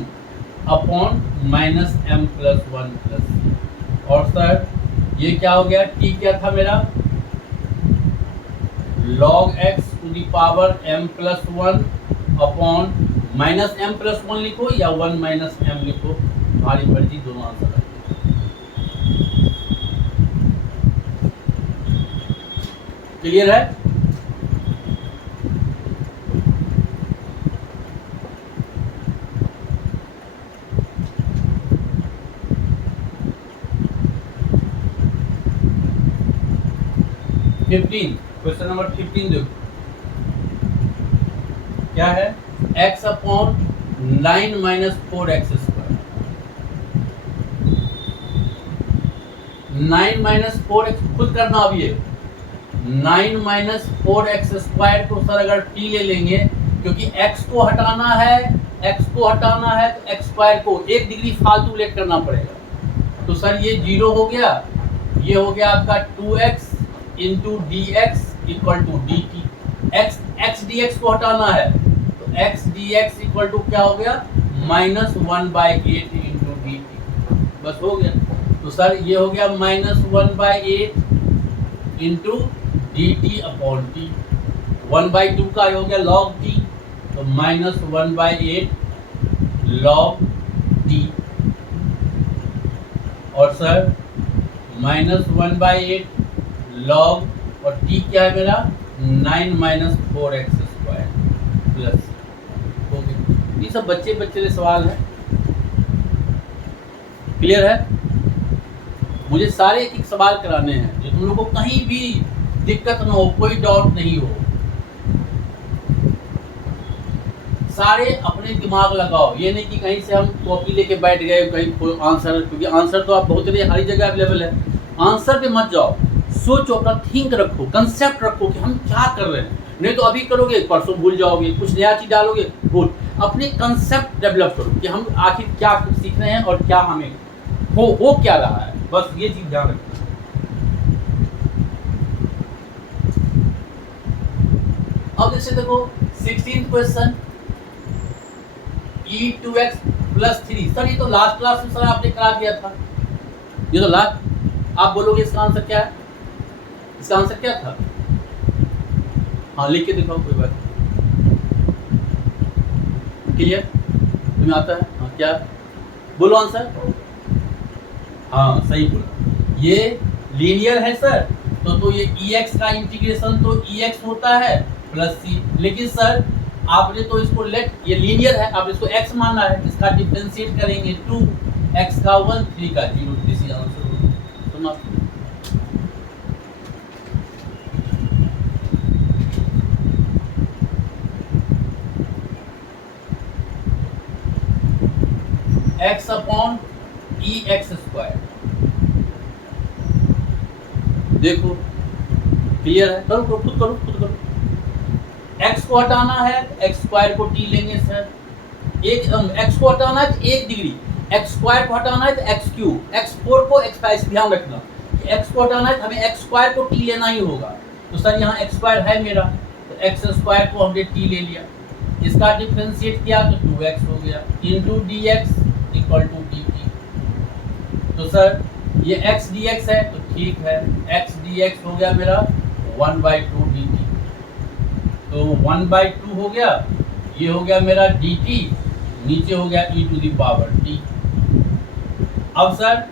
upon minus m plus 1 plus c। और सर ये क्या हो गया, t क्या था मेरा, log x to the power m plus 1 upon minus m plus 1 लिखो या 1 माइनस m लिखो, भारी मर्जी, दोनों आंसर है। क्लियर है? क्वेश्चन नंबर 15 देखो क्या है, x upon 9 minus 4x square. 9 minus 4x खुद करना। अब ये 9 माइनस 4x स्क्वायर को सर अगर t ले लेंगे, क्योंकि x को हटाना है, x को हटाना है तो x स्क्वायर को 1 डिग्री फालतू लेट करना पड़ेगा। तो सर ये 0 हो गया, ये हो गया आपका 2x into D x equal to d t. X d x को हटाना है तो x d x equal to क्या हो गया, माइनस 1/8 इंटू डी टी। बस हो गया। तो सर ये हो गया minus 1/8 into d T upon T. 1/2 का हो गया लॉग टी, तो माइनस 1/8 लॉग टी। और सर माइनस 1/8 लॉग और t क्या है मेरा 9 minus 4x square plus. Okay, ये सब बच्चे के सवाल है। क्लियर है? मुझे सारे एक सवाल कराने हैं जो तुम लोगों को कहीं भी दिक्कत ना हो, कोई डाउट नहीं हो। सारे अपने दिमाग लगाओ, ये नहीं कि कहीं से हम कॉपी लेके बैठ गए कहीं आंसर, क्योंकि आंसर तो आप बहुत हर जगह अवेलेबल है। आंसर पे मत जाओ, सोचो, अपना थिंक रखो, कंसेप्ट रखो कि हम क्या कर रहे हैं। नहीं तो अभी करोगे परसों भूल जाओगे, कुछ नया चीज डालोगे भूल। अपने कंसेप्ट डेवलप करो कि हम आखिर क्या सीख रहे हैं और क्या हमें हो क्या रहा है, बस ये चीज ध्यान रखना। अब जैसे देखो 16th question e2x plus 3। Sir ये तो लास्ट क्लास में सर आपने करा दिया था, ये तो लास्ट। आप बोलोगे इसका आंसर क्या है, इसका आंसर क्या था? हाँ लिख के दिखाओ, कोई बात नहीं। क्लियर? तुम्हें आता है? हाँ क्या बोलो आंसर? हाँ सही बोला, ये लीनियर है सर। तो ये ex का इंटीग्रेशन तो ex होता है प्लस c। लेकिन सर आपने तो इसको ये लीनियर है, आप इसको x मानना है, इसका डिफरेंशिएट करेंगे 2, x का 1, 3 का 0। दिस इज आंसर होगा। सुना x अपॉन ई एक्स स्क्वायर। देखो क्लियर है? करो खुद करो। x को हटाना है x स्क्वायर को t लेंगे सर। एक x को हटाना है तो 1 डिग्री, x स्क्वायर को हटाना है तो x क्यूब, x4 को x5। ध्यान रखना कि x को हटाना है तो हमें x स्क्वायर को t लेना ही होगा। तो सर यहाँ x स्क्वायर है मेरा, तो x स्क्वायर को हमने t ले लिया, इसका डिफरेंशिएट किया तो 2x हो गया into D x equal to d T. तो सर ये x dx है तो ठीक है, x dx हो गया मेरा 1/2 dt। तो 1/2 हो गया, ये हो गया मेरा dt, नीचे हो गया e to the power t। अब सर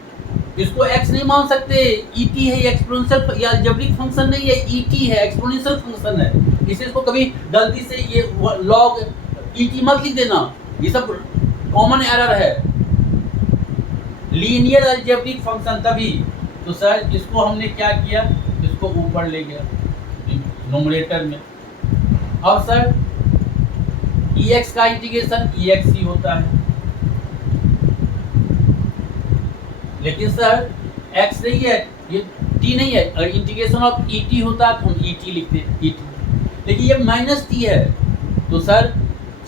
इसको x नहीं मान सकते, et है, एक्सपोनेंशियल या अलजेब्रिक फंक्शन नहीं है, et है, एक्सपोनेंशियल फंक्शन है। इसको कभी गलती से ये लॉग ईटी मत लिख देना, ये सब कॉमन एरर है। लीनियर अलजेब्रिक फंक्शन तभी, तो सर इसको हमने क्या किया, इसको ऊपर ले गया न्यूमरेटर में। अब सर EX का इंटीग्रेशन EX ही होता है, लेकिन सर X नहीं है, ये T नहीं है। अगर इंटीग्रेशन ऑफ ET होता तो हम ET लिखते ET, लेकिन ये माइनस T है, तो sir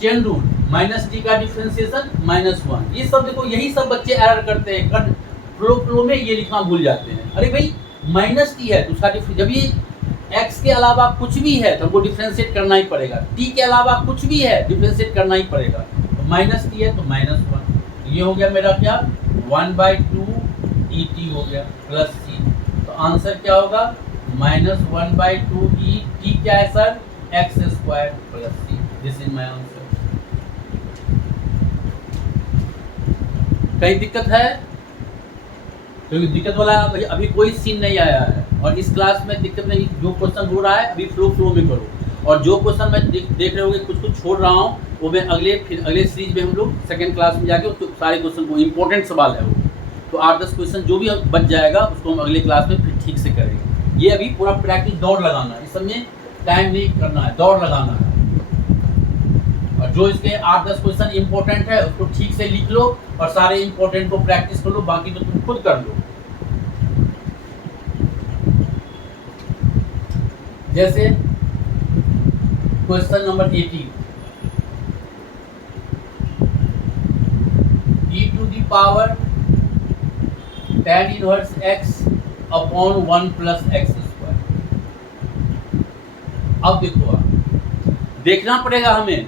chain rule minus T का डिफरेंशिएशन -1। ये सब देखो, यही सब बच्चे एरर करते हैं, फ्लो में ये लिखना भूल जाते हैं। अरे भाई माइनस T है तो उसका जब ये x के अलावा कुछ भी है तो हमको डिफरेंशिएट करना ही पड़ेगा, t के अलावा कुछ भी है डिफरेंशिएट करना ही पड़ेगा। तो माइनस टी है तो -1, ये हो गया मेरा क्या 1/2 et हो गया प्लस c। तो आंसर क्या होगा -1/2 e t क्या है sir x² plus c। This is my answer. कहीं दिक्कत है? क्योंकि दिक्कत वाला अभी कोई सीन नहीं आया है, और इस क्लास में दिक्कत नहीं, जो क्वेश्चन हो रहा है अभी फ्लो में करो, और जो क्वेश्चन मैं देख रहे होंगे कुछ छोड़ रहा हूँ वो मैं फिर अगले सीरीज में हम लोग सेकंड क्लास में जाके उसको सारे क्वेश्चन को, इंपॉर्टेंट सवाल है वो, तो 8-10 क्वेश्चन जो भी बच जाएगा उसको हम अगले क्लास में फिर ठीक से करेंगे। ये अभी पूरा प्रैक्टिस दौड़ लगाना है, इस समय टाइम नहीं करना है, दौड़ लगाना है। और जो इसके 8-10 क्वेश्चन इंपॉर्टेंट है उसको ठीक से लिख लो, और सारे इंपॉर्टेंट को प्रैक्टिस कर लो, बाकी तो तुम खुद कर लो। जैसे question number 18, e⁻ tan inverse x upon 1 plus x²। अब देखो, आप देखना पड़ेगा हमें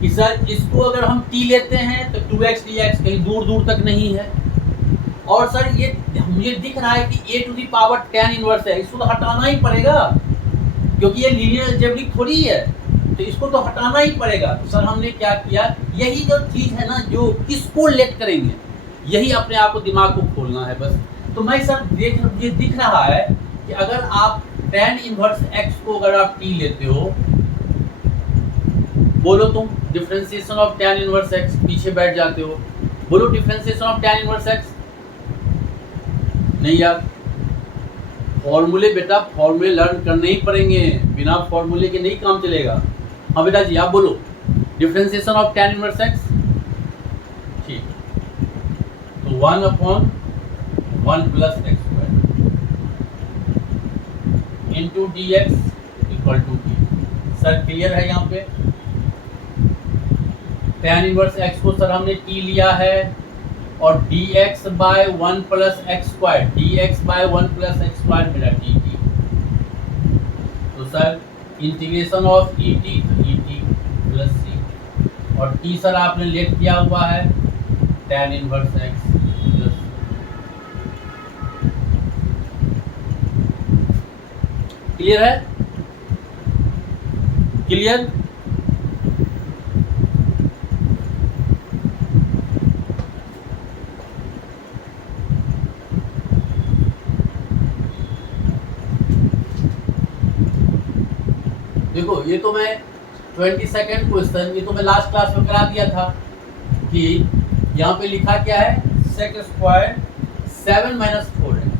कि सर इसको अगर हम t लेते हैं तो 2x dx कहीं दूर तक नहीं है, और सर ये मुझे दिख रहा है कि a⁻ tan इनवर्स है, इसको तो हटाना ही पड़ेगा क्योंकि ये लीनियर अलजेब्रिक थोड़ी है, तो इसको तो हटाना ही पड़ेगा। तो सर हमने क्या किया, यही जो चीज़ है ना जो किसको लेट करेंगे, यही अपने आप को दिमाग को खोलना है बस। तो मैं सर मुझे दिख रहा है कि अगर आप tan इनवर्स x को अगर आप t लेते हो, बोलो तुम differentiation of tan inverse x, पीछे बैठ जाते हो, बोलो differentiation of tan inverse x। नहीं यार, फॉर्मूले बेटा फॉर्मूले लर्न करने ही पड़ेंगे, बिना फॉर्मूले के नहीं काम चलेगा। हाँ बेटा जी आप बोलो differentiation of tan inverse x। ठीक, तो 1/1 plus x² into dx equal to d। Sir clear है? यहाँ पे tan इनवर्स x को सर हमने t लिया है, और dx/1 plus x², dx/1 plus x² मेरा dt। तो सर इंटीग्रेशन ऑफ et तो et प्लस c, और t सर आपने लेट किया हुआ है tan inverse x plus. Clear है? क्लियर? देखो ये तो मैं 22nd क्वेश्चन, ये तो मैं लास्ट क्लास में करा दिया था कि यहाँ पे लिखा क्या है sec² 7 - 4x।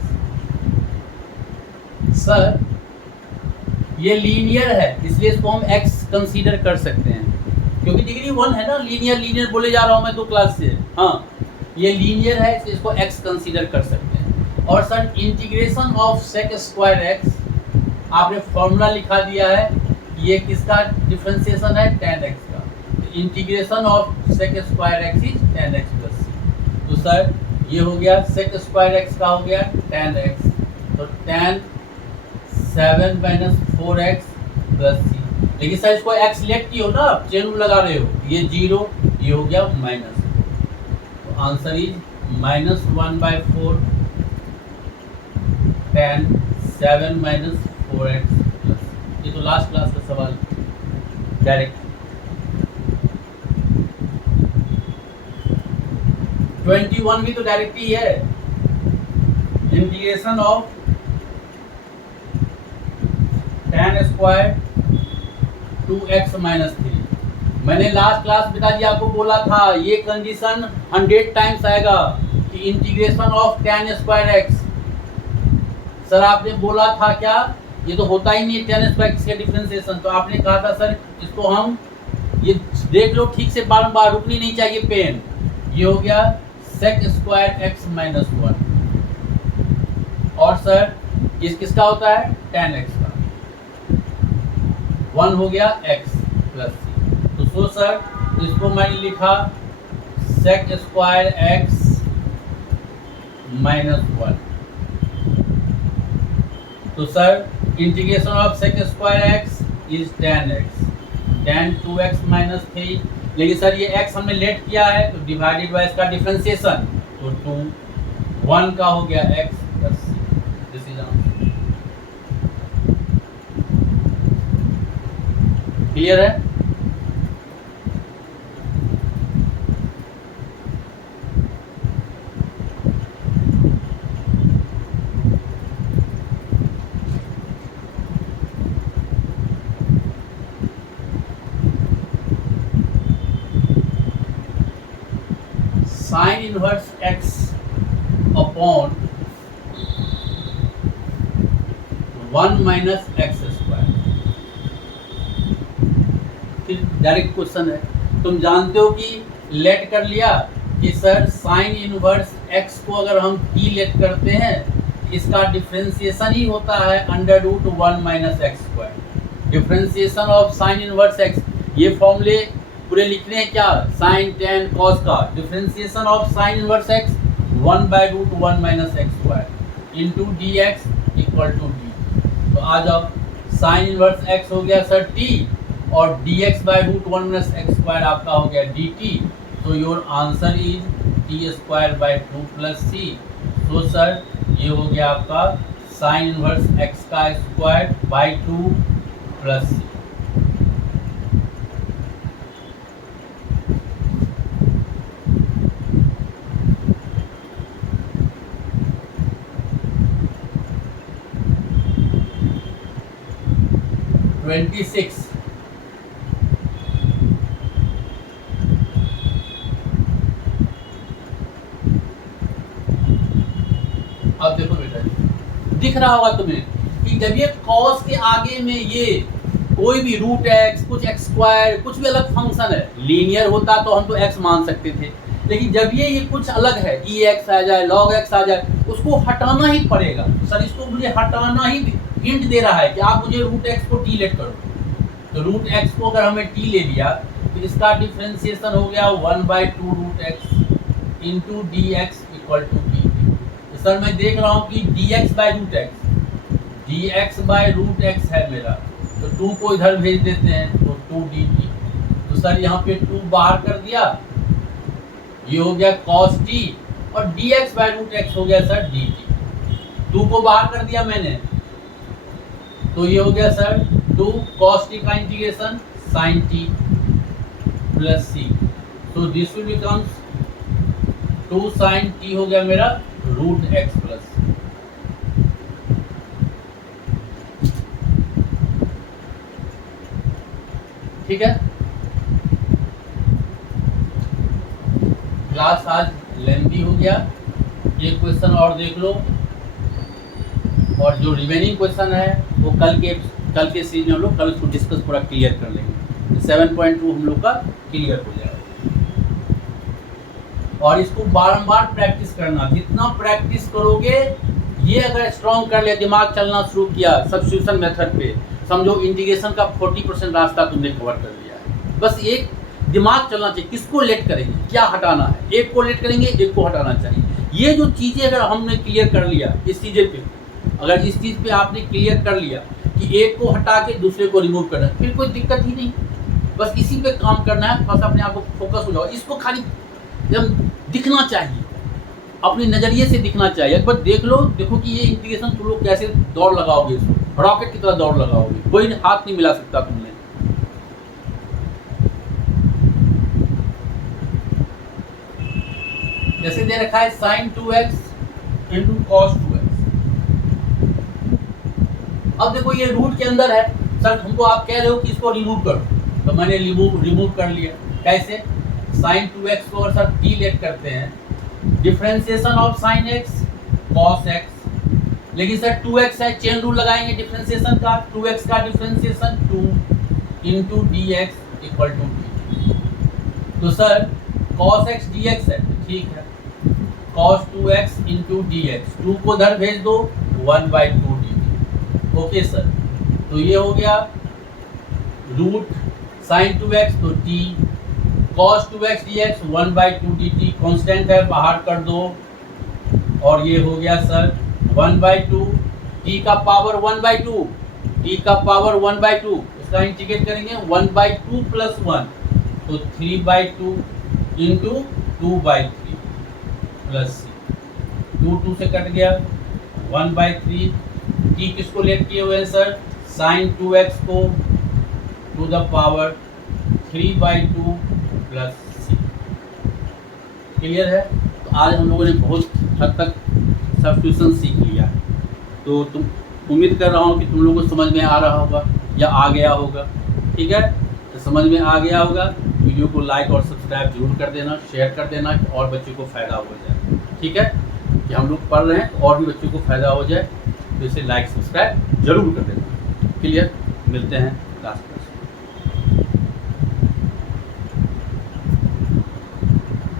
सर ये लीनियर है इसलिए इसको हम x कंसीडर कर सकते हैं, क्योंकि डिग्री 1 है ना, लीनियर बोले जा रहा हूँ मैं 2 क्लास से। हाँ ये लीनियर है इसलिए इसको x कंसीडर कर सकते हैं। और sir integration of sec² x आपने फॉर्मूला लिखा दिया है, ये किसका डिफरेंशिएशन है tan x का, integration of sec² x is tan x plus c। तो सर ये हो गया sec² x का हो गया tan x, तो tan 7 - 4x प्लस c। लेकिन सर इसको x लेट की हो ना, चेन रूल लगा रहे हो, ये 0, ये हो गया -4। तो answer is -1/4 tan 7 - 4x plus. ये तो लास्ट क्लास का सवाल डायरेक्ट। 21 भी तो डायरेक्ट ही है, integration of tan² 2x minus 3। मैंने लास्ट क्लास पिताजी आपको बोला था ये कंडीशन 100 टाइम्स आएगा कि integration of tan square x। Sir आपने बोला था क्या, ये तो होता ही नहीं है tan स्क्वायर x का डिफरेंशिएशन। तो आपने कहा था सर इसको हम ये देख लो ठीक से, बार बार रुकनी नहीं चाहिए पेन। ये हो गया sec स्क्वायर x माइनस 1 और सर इस किसका होता है tan x का, 1 हो गया x प्लस c। तो सो सर इसको मैंने लिखा sec स्क्वायर x माइनस 1। तो sir integration of sec square x is tan x, tan 2x minus 3। लेकिन सर ये x हमने लेट किया है तो डिवाइडेड बाय इसका डिफरेंशिएशन, तो 2 1 का हो गया x plus c। This is answer. Clear है? Sine inverse x upon 1 minus x square. फिर डायरेक्ट क्वेश्चन है, तुम जानते हो कि लेट कर लिया कि सर साइन इनवर्स x को अगर हम t लेट करते हैं इसका डिफरेंशिएशन ही होता है under root 1 minus x square. Differentiation of sine inverse x, ये फॉर्मूले पूरे लिखने हैं क्या, साइन टेन कॉस का। Differentiation of sine inverse x 1 by root 1 minus x square into D x equal to d. तो आ जाओ, साइन इनवर्स x हो गया सर t और dx by root 1 minus x square आपका हो गया dt। तो your answer is t square by 2 plus c। तो सर ये हो गया आपका साइन इनवर्स x का स्क्वायर बाय 2 प्लस c। अब देखो बेटा, दिख रहा होगा तुम्हें कि जब ये cos के आगे में ये कोई भी रूट x, कुछ x स्क्वायर, कुछ भी अलग फंक्शन है, लीनियर होता तो हम तो x मान सकते थे, लेकिन जब ये कुछ अलग है, ex आ जाए, log x आ जाए, उसको हटाना ही पड़ेगा। सर इसको मुझे हटाना ही हिंट दे रहा है कि आप मुझे रूट x को t लेट करो। तो रूट x को अगर हमें t ले लिया तो इसका डिफरेंशिएशन हो गया 1 by 2 root x into D x equal to dt। तो सर मैं देख रहा हूँ कि dx by root x, dx by root x है मेरा, तो 2 को इधर भेज देते हैं तो 2 dt। तो सर यहाँ पे 2 बाहर कर दिया, ये हो गया cos t और dx बाई रूट x हो गया सर dt। 2 को बाहर कर दिया मैंने, तो ये हो गया सर 2 cos t का integration sin t plus c। तो this will becomes 2 sin t हो गया मेरा रूट x प्लस। ठीक है, क्लास आज लेंथी हो गया। ये क्वेश्चन और देख लो, और जो रिमेनिंग क्वेश्चन है वो कल के सीरीज में हम लोग कल उसको डिस्कस पूरा क्लियर कर लेंगे। 7.2 हम लोग का क्लियर हो जाएगा। और इसको बारंबार प्रैक्टिस करना, जितना प्रैक्टिस करोगे, ये अगर स्ट्रॉन्ग कर लिया, दिमाग चलना शुरू किया सब्स्टिट्यूशन मेथड पे, समझो इंटीग्रेशन का 40% रास्ता तुमने कवर कर लिया है। बस एक दिमाग चलना चाहिए, किसको लेट करेंगे, क्या हटाना है, एक को लेट करेंगे, एक को हटाना चाहिए। ये जो चीज़ें अगर हमने क्लियर कर लिया इस चीज़ें पे, अगर इस चीज़ पे आपने क्लियर कर लिया कि एक को हटा के दूसरे को रिमूव करना है, फिर कोई दिक्कत ही नहीं। बस इसी पे काम करना है, बस अपने आप को फोकस हो जाओ। इसको खाली एकदम दिखना चाहिए, अपने नज़रिए से दिखना चाहिए। एक बार देख लो, देखो कि ये इंटीग्रेशन तुम लोग कैसे दौड़ लगाओगे, इसको रॉकेट की तरह दौड़ लगाओगे, कोई हाथ नहीं मिला सकता तुमने। जैसे दे रखा है sin 2x into cos 2x। अब देखो ये रूट के अंदर है सर हमको आप कह रहे हो कि इसको रिमूव कर दो, तो मैंने रिमूव कर लिया। कैसे? साइन 2x को और सर टी लेट करते हैं, differentiation of sine x cos x, लेकिन सर 2x है, चेन रूल लगाएंगे डिफरेंशिएशन का, 2x का differentiation 2 into D x equal to t. तो सर cos x dx है, ठीक है, cos 2x into D x, 2 को उधर भेज दो, 1/2 dt। ओके सर, तो ये हो गया रूट साइन 2x तो t, cos 2x dx 1/2 dt, constant है बाहर कर दो, और ये हो गया सर 1/2, t का पावर 1/2, t का पावर 1/2, इसका इंटीग्रेट करेंगे 1/2 प्लस 1, तो 3/2 इंटू 2/3 प्लस c, 2 से कट गया, 1/3, t किसको लेट किए हुए हैं सर? साइन 2x को to the power 3/2 plus c। Clear है? तो आज हम लोगों ने बहुत हद तक सब्स्टिट्यूशन सीख लिया है, तो तुम उम्मीद कर रहा हूँ कि तुम लोगों को समझ में आ रहा होगा या आ गया होगा। ठीक है, तो समझ में आ गया होगा, वीडियो को लाइक और सब्सक्राइब जरूर कर देना, शेयर कर देना कि और बच्चों को फ़ायदा हो जाए। ठीक है, कि हम लोग पढ़ रहे हैं तो और भी बच्चों को फ़ायदा हो जाए, तो इसे लाइक सब्सक्राइब जरूर कर देना। क्लियर? मिलते हैं क्लास में।